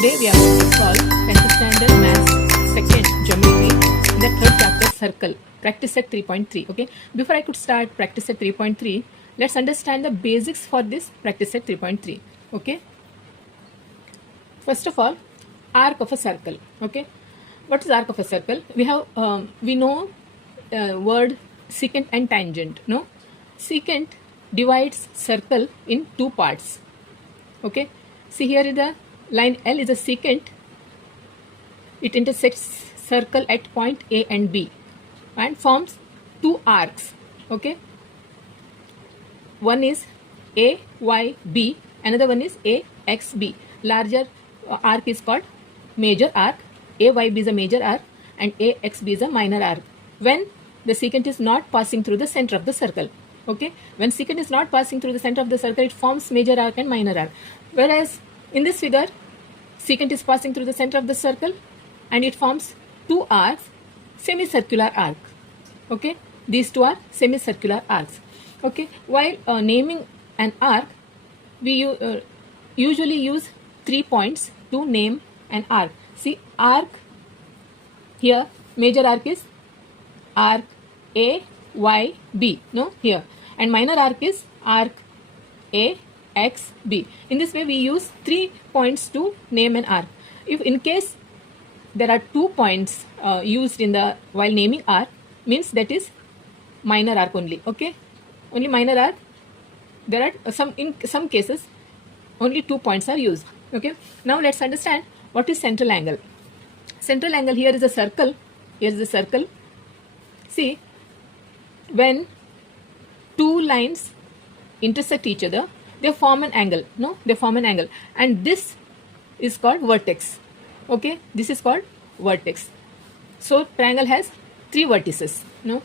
Today we are going to solve 10th standard maths second geometry in the third chapter circle, practice set 3.3. Okay, before I could start practice set 3.3, let's understand the basics for this practice set 3.3. Okay, first of all, arc of a circle. Okay, what is arc of a circle? We know word secant and tangent. No, secant divides circle in two parts. Okay, see here is the line L is a secant. It intersects circle at point A and B and forms two arcs. Okay, one is AYB, another one is AXB. Larger arc is called major arc. AYB is a major arc and AXB is a minor arc when the secant is not passing through the center of the circle. Okay, when secant is not passing through the center of the circle, it forms major arc and minor arc. Whereas in this figure, secant is passing through the center of the circle and it forms two arcs, semicircular arc. Okay, these two are semicircular arcs. Okay, while naming an arc, we usually use 3 points to name an arc. See, arc here, major arc is arc A, Y, B. No, here, and minor arc is arc A, X, B. In this way, we use 3 points to name an arc. If in case there are 2 points used in the while naming arc, means that is minor arc only. Okay, only minor arc. There are in some cases only 2 points are used. Okay, now let's understand what is central angle. Central angle, here is a circle. Here is the circle. See, when two lines intersect each other, they form an angle. No, they form an angle, and this is called vertex. Okay, this is called vertex. So triangle has 3 vertices. No,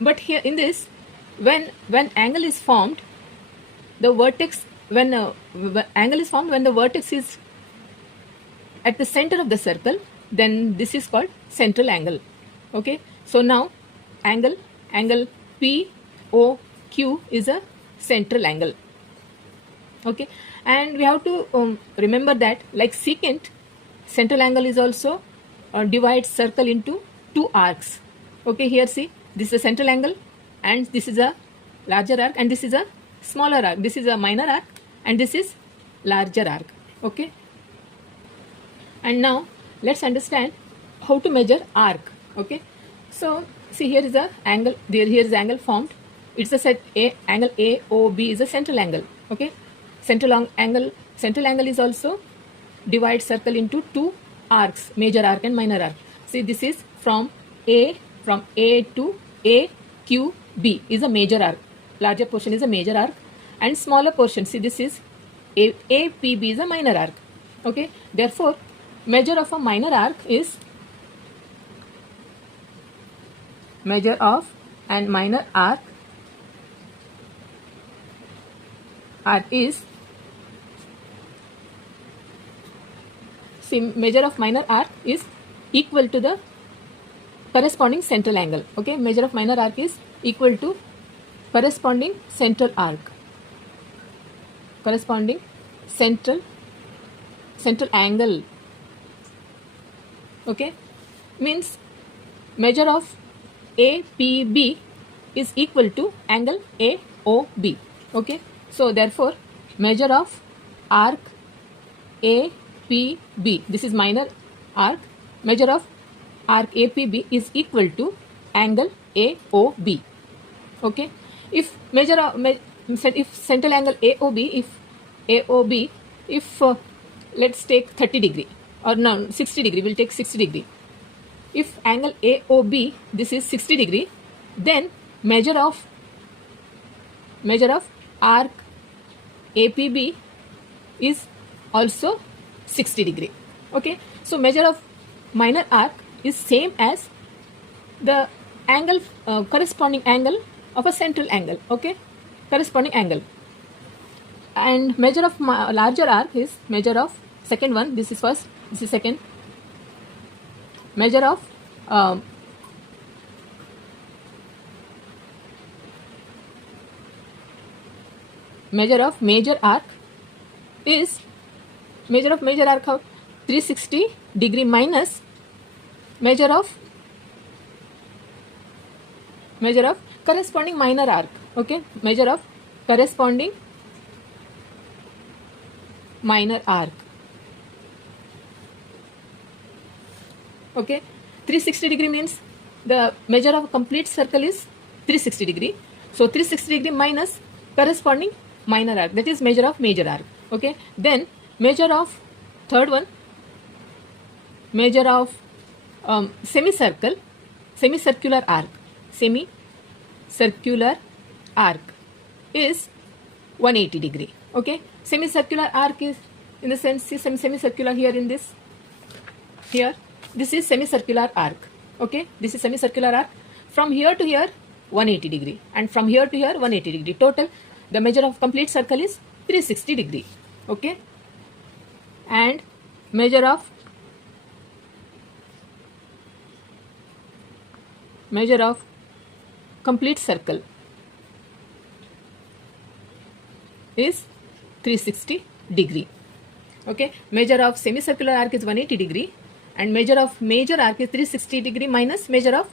but here in this, when angle is formed, the vertex angle is formed when the vertex is at the center of the circle, then this is called central angle. Okay, so now angle POQ is a central angle. Okay, and we have to remember that like secant, central angle is also divides circle into 2 arcs. Okay, here see, this is a central angle and this is a larger arc and this is a smaller arc. This is a minor arc and this is larger arc. Okay, and now let's understand how to measure arc. Okay, so see, here is the angle, here is the angle formed. It's a set angle AOB is a central angle. Okay, central angle is also divides circle into 2 arcs, major arc and minor arc. See, this is from A to AQB is a major arc. Larger portion is a major arc and smaller portion, see, this is APB is a minor arc. Okay, therefore measure of a minor arc is measure of and minor arc is, see, measure of minor arc is equal to the corresponding central angle. Okay, measure of minor arc is equal to corresponding central arc, corresponding central angle. Okay, means measure of APB is equal to angle AOB. Okay, so therefore measure of arc APB, this is minor arc, measure of arc APB is equal to angle AOB. Okay, if measure of if central angle AOB, if let's take 30 degree or no 60 degree, we'll take 60 degree. If angle AOB, this is 60 degree, then measure of arc APB is also 60 degree. Okay, so measure of minor arc is same as the angle corresponding angle of a central angle. Okay, corresponding angle, and measure of larger arc is measure of second one. This is first, this is second. Measure of major arc is measure of major arc. 360 degree minus measure of corresponding minor arc. Okay, measure of corresponding minor arc. Okay, 360 degree means the measure of a complete circle is 360 degree. So 360 degree minus corresponding minor arc, that is measure of major arc. Okay, then measure of third one, measure of semicircular arc. Semicircular arc is 180 degree. Okay, semicircular arc is in the sense, see some semicircular here in this. Here, this is semicircular arc. Okay, this is semicircular arc. From here to here, 180 degree, and from here to here, 180 degree. Total, the measure of complete circle is 360 degree. Okay, and measure of complete circle is 360 degree. Okay, measure of semicircular arc is 180 degree, and measure of major arc is 360 degree minus measure of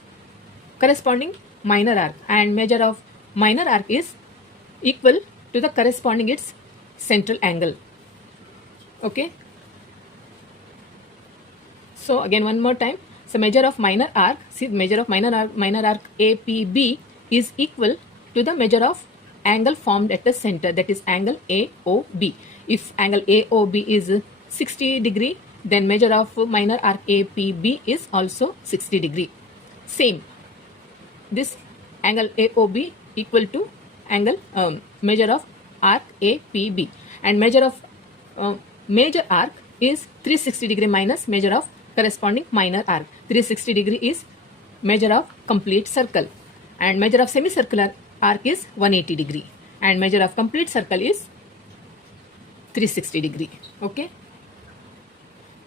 corresponding minor arc, and measure of minor arc is equal to the corresponding its central angle. Okay, so again one more time. So measure of minor arc, see measure of minor arc APB is equal to the measure of angle formed at the center, that is angle AOB. If angle AOB is 60 degree, then measure of minor arc APB is also 60 degree. Same, this angle AOB equal to angle measure of arc APB, and measure of major arc is 360 degree minus measure of corresponding minor arc. 360 degree is measure of complete circle, and measure of semicircular arc is 180 degree, and measure of complete circle is 360 degree. Okay,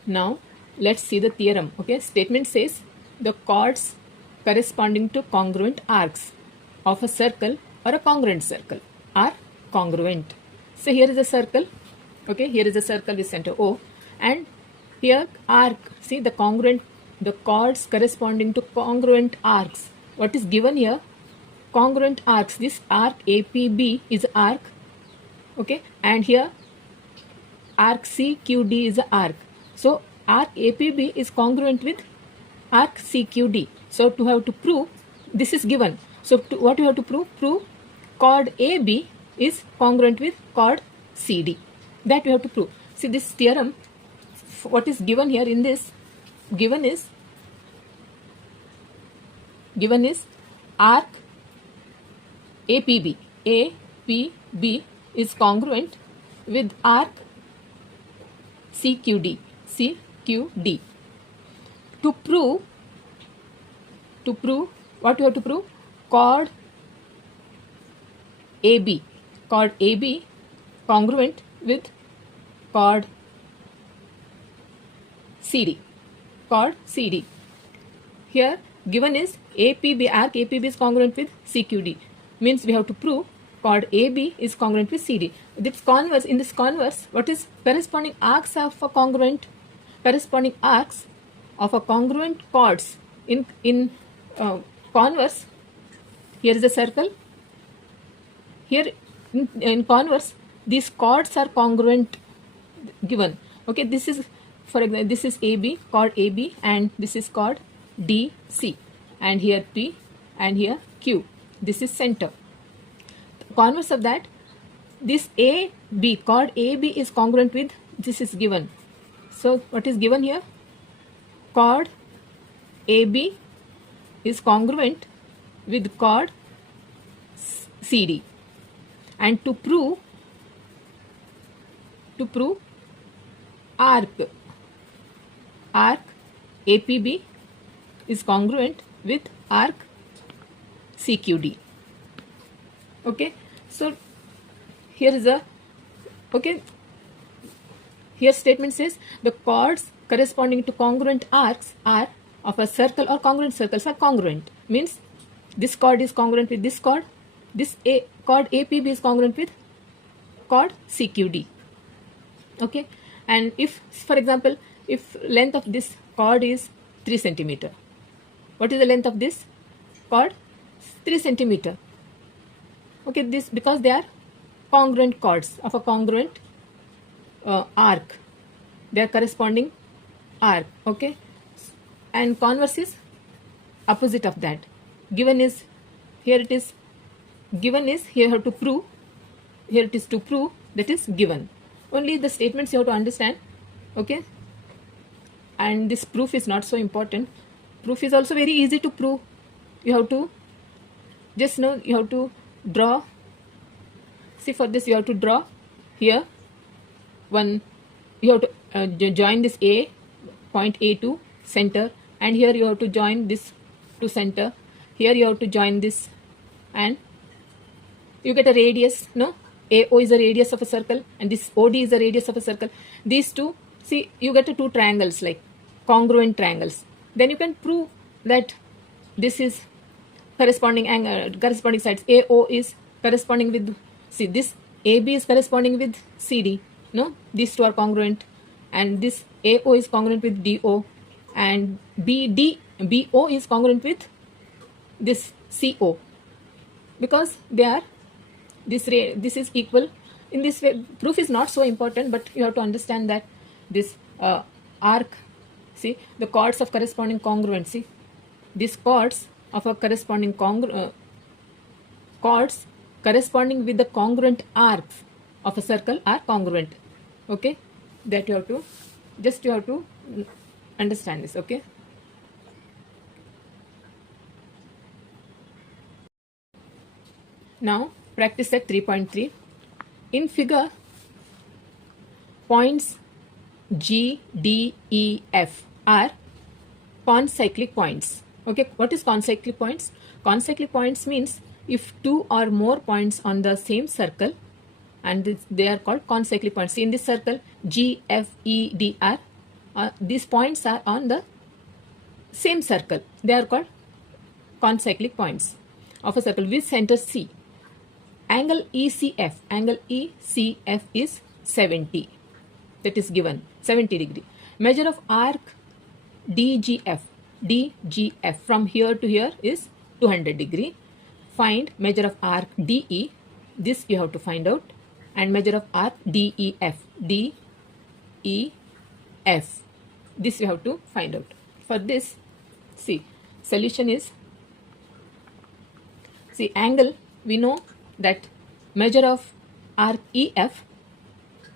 now let's see the theorem. Okay, statement says the chords corresponding to congruent arcs of a circle or a congruent circle are congruent. So here is a circle. Okay, here is a circle with center O, and here arc. See the chords corresponding to congruent arcs. What is given here? Congruent arcs. This arc APB is arc. Okay, and here arc CQD is arc. So arc APB is congruent with arc CQD. So to have to prove, this is given. So what you have to prove? Prove chord AB is congruent with chord CD. That you have to prove. See this theorem, what is given here in this, given is arc APB. APB is congruent with arc CQD. CQD. To prove what you have to prove? Chord AB congruent with chord CD. Chord CD. Here given is APB, arc APB is congruent with CQD. Means we have to prove chord AB is congruent with CD. This converse, in this converse, what is corresponding arcs of a congruent? Corresponding arcs of a congruent chords in converse. Here is a circle. Here in converse, these chords are congruent given. Okay, this is, for example, this is AB, chord AB, and this is chord DC, and here P, and here Q. This is center. The converse of that, this AB, chord AB is congruent with, this is given. So what is given here? Chord AB is congruent with chord CD, and to prove arc APB is congruent with arc CQD. Okay, so here is a, okay, here statement says the chords corresponding to congruent arcs are of a circle or congruent circles are congruent. Means this chord is congruent with this chord, this chord APB is congruent with chord CQD. Okay, and if, for example, if length of this chord is 3 centimeter. What is the length of this chord? 3 centimeter. Okay, this because they are congruent chords of a congruent arc. They are corresponding arc. Okay, and converse is opposite of that. Given is here it is given is here you have to prove, here it is to prove, that is given. Only the statements you have to understand. Okay, and this proof is not so important. Proof is also very easy to prove. You have to just know, you have to draw. See, for this you have to draw here one, you have to join this A, point A to center, and here you have to join this to center. Here you have to join this, and you get a radius. No, AO is a radius of a circle, and this OD is a radius of a circle. These two, see, you get two triangles, like congruent triangles. Then you can prove that this is corresponding angle, corresponding sides. AO is corresponding with, see, this AB is corresponding with CD. No, these two are congruent, and this AO is congruent with DO, and BO is congruent with this CO, because they are this is equal. In this way, proof is not so important, but you have to understand that this arc, see, the chords of corresponding congruent, see, these chords of a corresponding chords corresponding with the congruent arcs of a circle are congruent. Okay, that you have to understand this. Okay, now practice set 3.3. In figure, points G, D, E, F are concyclic points. Okay, what is concyclic points? Concyclic points means if two or more points on the same circle, and they are called concyclic points. See, in this circle, G, F, E, D are these points are on the same circle. They are called concyclic points of a circle with center C. Angle ECF is 70. That is given, 70 degree. Measure of arc DGF from here to here is 200 degree. Find measure of arc DE. This you have to find out. And measure of arc DEF. This you have to find out. For this, see, solution is, see, angle, we know that measure of arc EF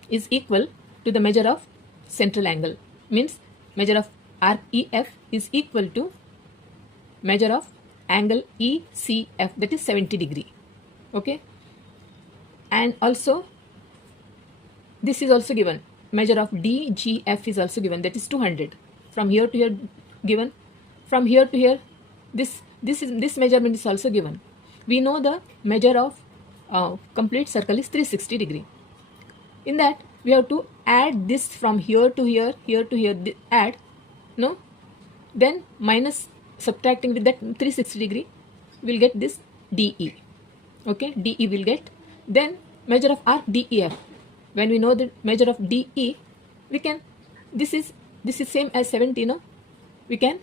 is equal to the measure of central angle. Means measure of arc EF is equal to measure of angle ECF, that is 70 degree. Okay, and also this is also given. Measure of DGF is also given, that is 200. From here to here given. From here to here, this measurement is also given. We know the measure of complete circle is 360 degree. In that, we have to add this from here to here, here to here, add, no, then minus, subtracting with that 360 degree, we'll get this DE. Okay, DE will get. Then measure of arc DEF. When we know the measure of DE, we can, this is same as 70, no? We can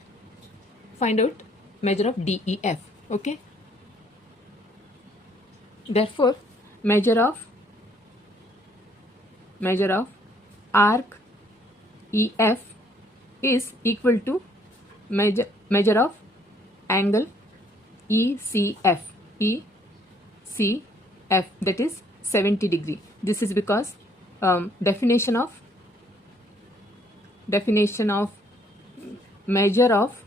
find out measure of DEF. Okay. Therefore, measure of arc EF is equal to measure of angle ECF, that is 70 degree. This is because definition of measure of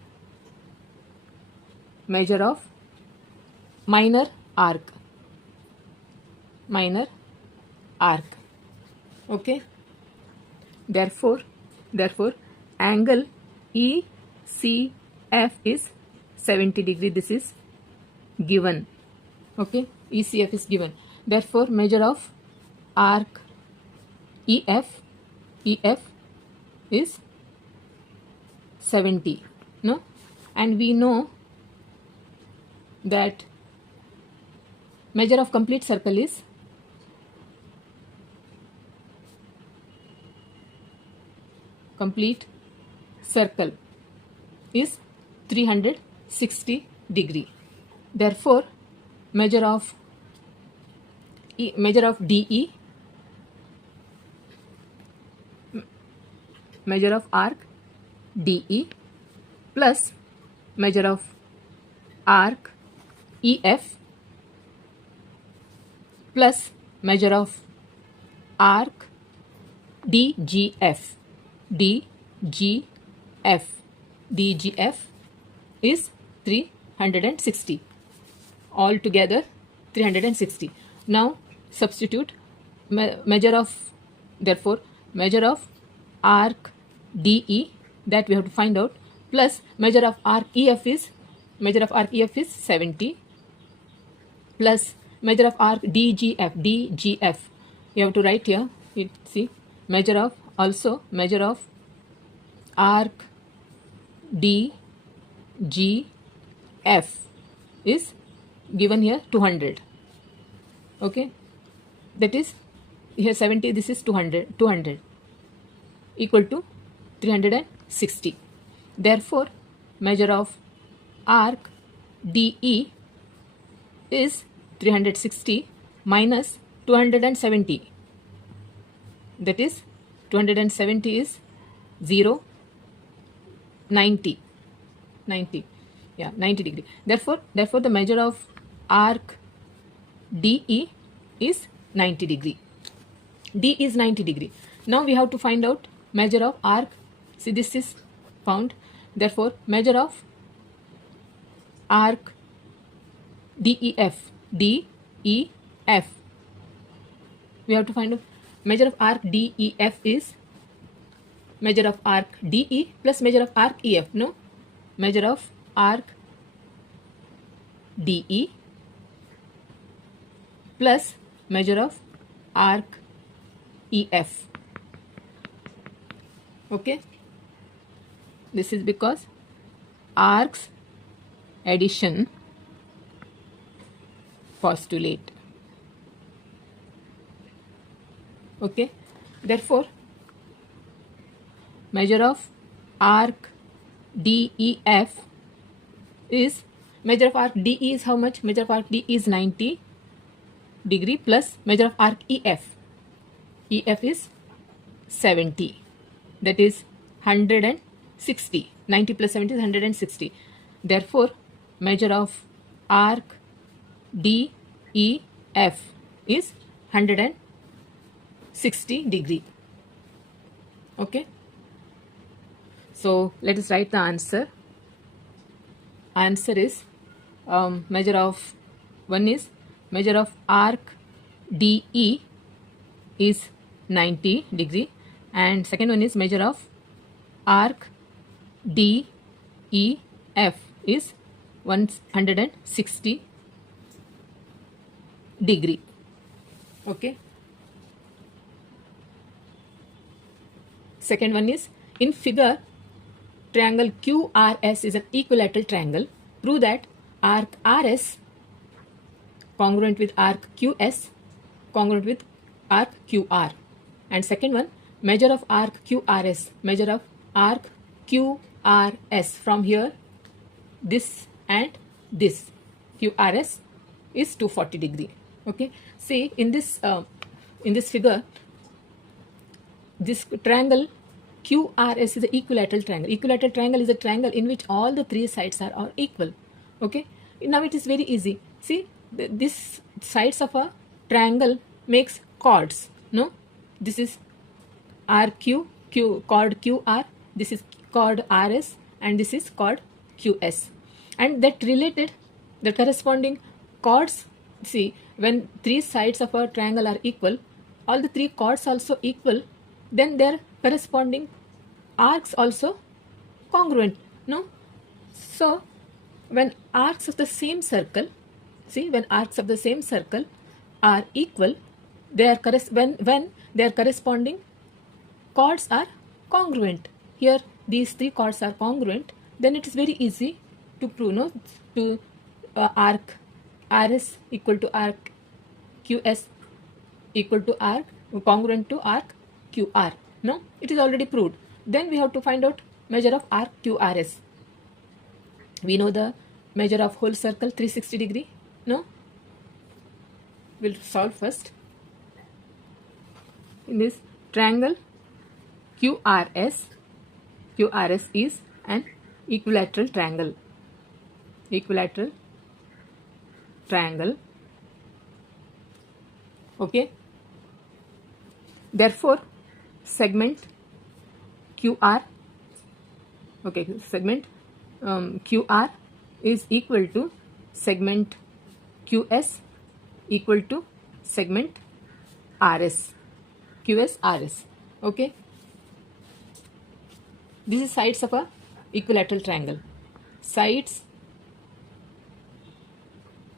minor arc. Okay, therefore angle ECF is 70 degree. This is given. Okay, ECF is given. Therefore measure of arc EF is 70, no? And we know that measure of complete circle is complete circle is 360 degree. Therefore, measure of DE, measure of arc DE plus measure of arc EF plus measure of arc DGF. DGF is 360. Altogether 360. Now substitute measure of, therefore measure of arc DE, that we have to find out, plus measure of arc EF is 70 plus measure of arc DGF you have to write here. See, measure of arc DGF is given here 200. Okay, that is here 70, this is 200 equal to 360. Therefore, measure of arc DE is 360 minus 270. That is 270 is 0, 90. Yeah, 90 degree. Therefore the measure of arc DE is 90 degree. D is 90 degree. Now we have to find out measure of arc. See, this is found. Therefore, measure of arc DEF. We have to find out measure of arc DEF is measure of arc DE plus measure of arc EF. No, measure of arc DE plus measure of arc EF. Okay, this is because arcs addition postulate. Okay, therefore measure of arc DEF is, measure of arc DE is how much? Measure of arc DE is 90 degree plus measure of arc EF is 70, that is 160. 90 plus 70 is 160. Therefore, measure of arc DEF is 160 degree. Okay, so let us write the answer. Answer is measure of, one is measure of arc DE is 90 degree, and second one is measure of arc DEF is 160 degree. Okay, second one is, in figure triangle QRS is an equilateral triangle. Prove that arc RS congruent with arc QS congruent with arc QR. And second one, measure of arc QRS, measure of arc QRS from here, this and this, QRS is 240 degree. Okay, see in this figure, this triangle QRS is an equilateral triangle. Equilateral triangle is a triangle in which all the three sides are equal. Okay, now it is very easy. See, this sides of a triangle makes chords. No, this is RQ, chord QR, this is chord RS, and this is chord QS. And that related, the corresponding chords, see, when three sides of a triangle are equal, all the three chords also equal, then their corresponding arcs also congruent. No, so when arcs of the same circle, see, when arcs of the same circle are equal, they are when their corresponding chords are congruent. Here these three chords are congruent, then it is very easy to prove, no, to arc RS equal to arc QS equal to arc congruent to arc QR. No, it is already proved. Then we have to find out measure of arc QRS. We know the measure of whole circle 360 degree. No? We'll solve first. In this triangle QRS is an equilateral triangle. Equilateral triangle. Okay. Therefore, segment QR. Okay, segment QR is equal to segment QS equal to segment RS. QS RS. Okay. This is sides of a equilateral triangle. Sides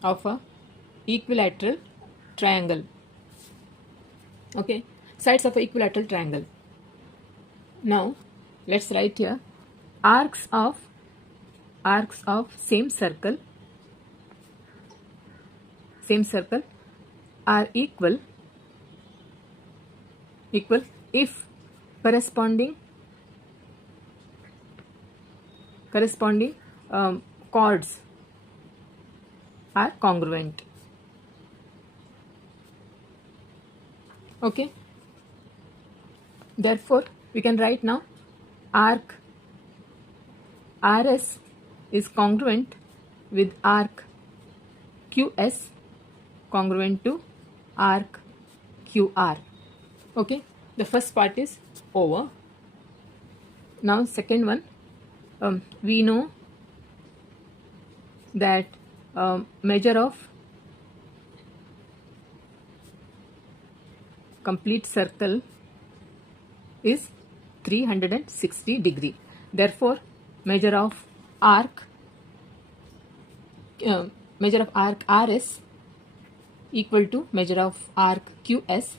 of a equilateral triangle. Okay. Sides of a equilateral triangle. Now let's write here arcs of same circle are equal if corresponding chords are congruent. Okay. Therefore, we can write now arc RS is congruent with arc QS congruent to arc QR. Okay. The first part is over. Now second one, we know that measure of complete circle is 360 degree. Therefore, measure of arc RS equal to measure of arc QS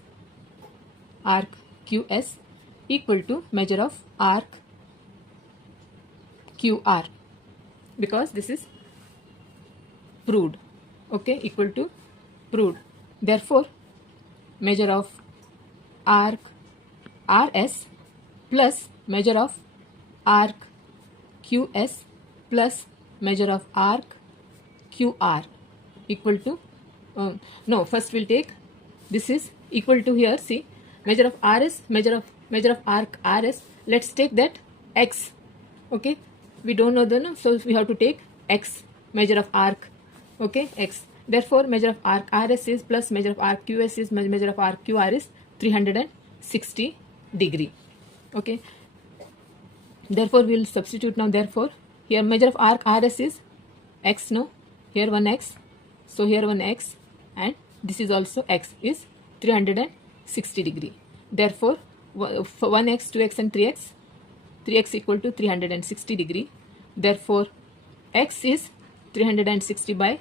equal to measure of arc QR, because this is proved. Okay, equal to proved. Therefore, measure of arc RS plus measure of arc QS plus measure of arc QR equal to no, first we'll take this is equal to, here see, measure of RS, measure of arc RS. Let's take that X. Okay, we don't know the, no, so we have to take X, measure of arc. Okay, X. Therefore, measure of arc RS is plus measure of arc QS is measure of arc QR is 360 degree. Okay. Therefore, we will substitute now. Therefore, here measure of arc RS is X. No, here one X. So here one X, and this is also X is 360 degree. Therefore, 1X, 2X and 3X. 3X equal to 360 degree. Therefore, X is 360 by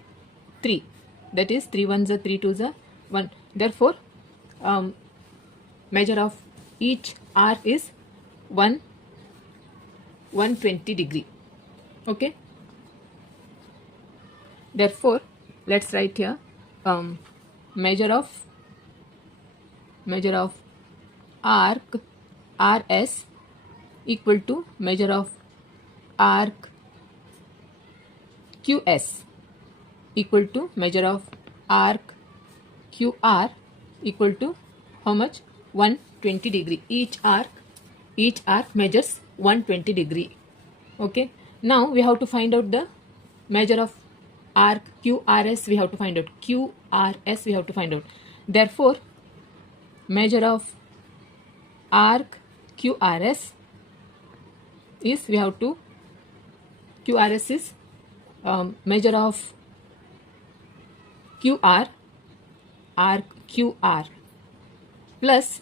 3. That is 3 1s are 3 2s are 1. Therefore, measure of each arc is 120 degree. Okay. Therefore, let's write here measure of arc RS equal to measure of arc QS equal to measure of arc QR equal to how much? 120 degree. Each arc measures 120 degree. Okay. Now we have to find out the measure of arc QRS. We have to find out QRS. We have to find out. Therefore, measure of arc QRS is, we have to, QRS is measure of QR, arc QR plus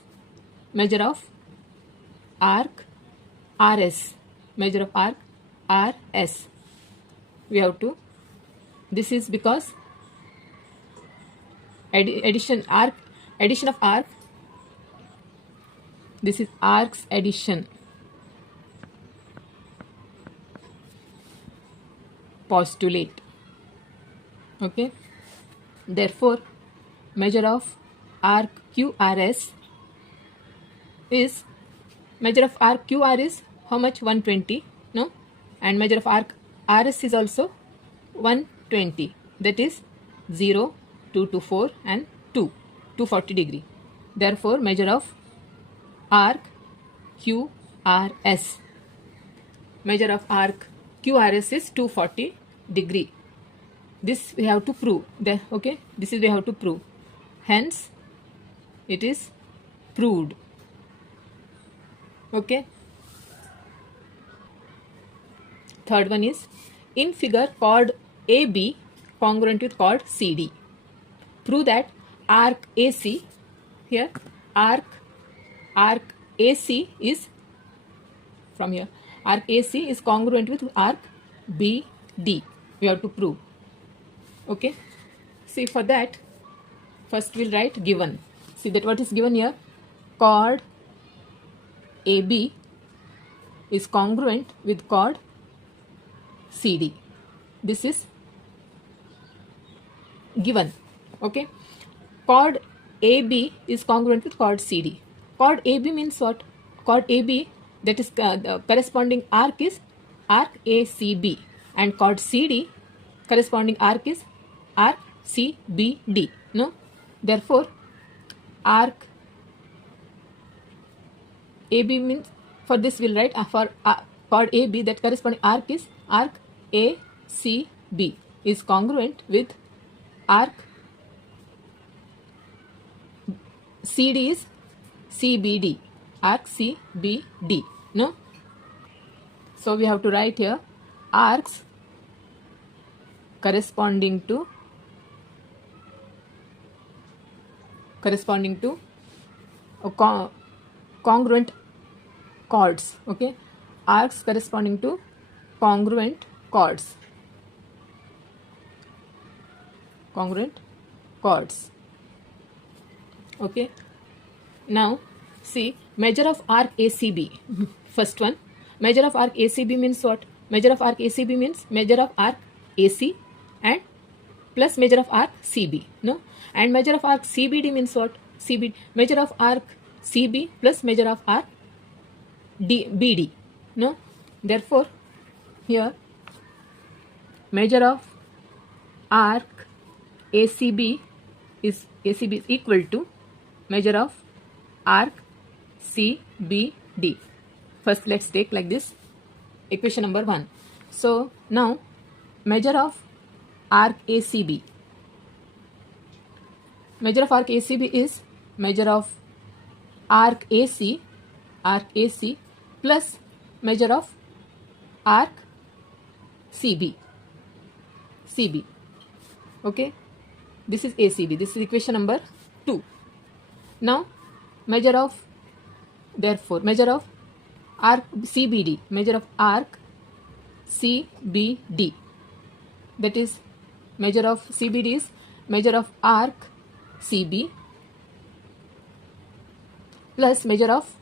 measure of arc RS, measure of arc RS. We have to, this is because addition of arc, this is arcs addition postulate. Okay. Therefore, measure of arc QRS is measure of arc QR is how much? 120, no? And measure of arc RS is also 120, that is 0, 2 to 4 and 2, 240 degree. Therefore, measure of arc QRS, measure of arc QRS is 240 degree. This we have to prove. Okay, this is we have to prove. Hence, it is proved. Okay. Third one is, in figure chord AB congruent with chord CD. Prove that arc AC, here arc AC is, from here, arc AC is congruent with arc BD. We have to prove. Okay. See, for that, first we'll write given. See that what is given here? Chord AB is congruent with chord CD. This is given. Okay. Chord AB is congruent with chord CD. Chord AB means what? Chord AB, that is the corresponding arc is arc ACB, and chord CD corresponding arc is arc CBD. No? Therefore, arc AB means, for this we'll write for chord AB, that corresponding arc is arc ACB is congruent with arc CD is CBD, arc CBD. No? So we have to write here arcs corresponding to congruent chords. Okay, arcs corresponding to congruent chords. Okay. Now see, measure of arc ACB. First one, measure of arc ACB means what? Measure of arc ACB means measure of arc AC and plus measure of arc CB. No? And measure of arc CBD means what? CB, measure of arc CB plus measure of arc BD. No? Therefore, here measure of arc ACB is equal to measure of arc CBD. First, let's take like this, equation number 1. So now measure of arc ACB. Measure of arc ACB is measure of arc AC plus measure of arc CB. Okay, this is ACB. This is equation number 2. Now measure of, therefore measure of arc CBD, measure of arc CBD, that is measure of CBD is measure of arc CB plus measure of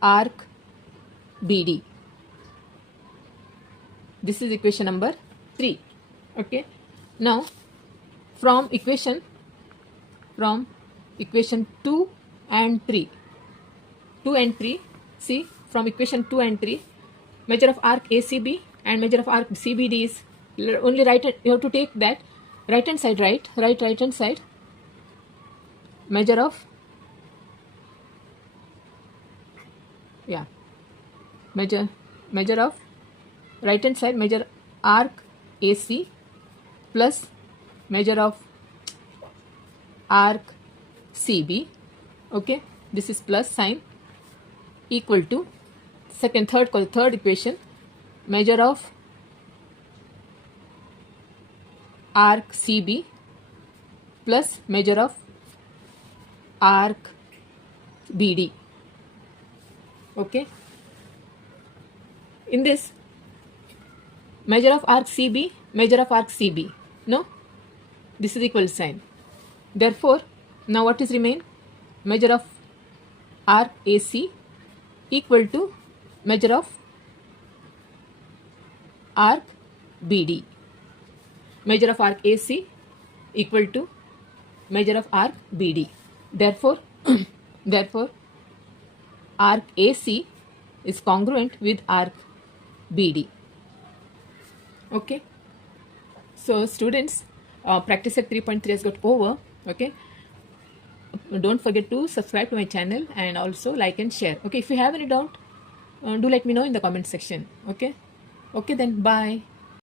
arc BD. This is equation number 3. Okay. Now from equation 2 and 3, see, from equation 2 and 3, measure of arc ACB and measure of arc CBD is only right. You have to take that right hand side, right hand side, measure of, yeah, measure of right hand side, measure arc AC plus measure of arc CB. Okay, this is plus sign, equal to third equation, measure of arc CB plus measure of arc BD. Okay, in this measure of arc CB, measure of arc CB, no, this is equal sign. Therefore, now what is remain? Measure of arc AC equal to measure of arc BD. Measure of arc AC equal to measure of arc BD. Therefore, arc AC is congruent with arc BD. Okay. So students, practice set 3.3 has got over. Okay. Don't forget to subscribe to my channel and also like and share. Okay. If you have any doubt, do let me know in the comment section. Okay. Okay then. Bye.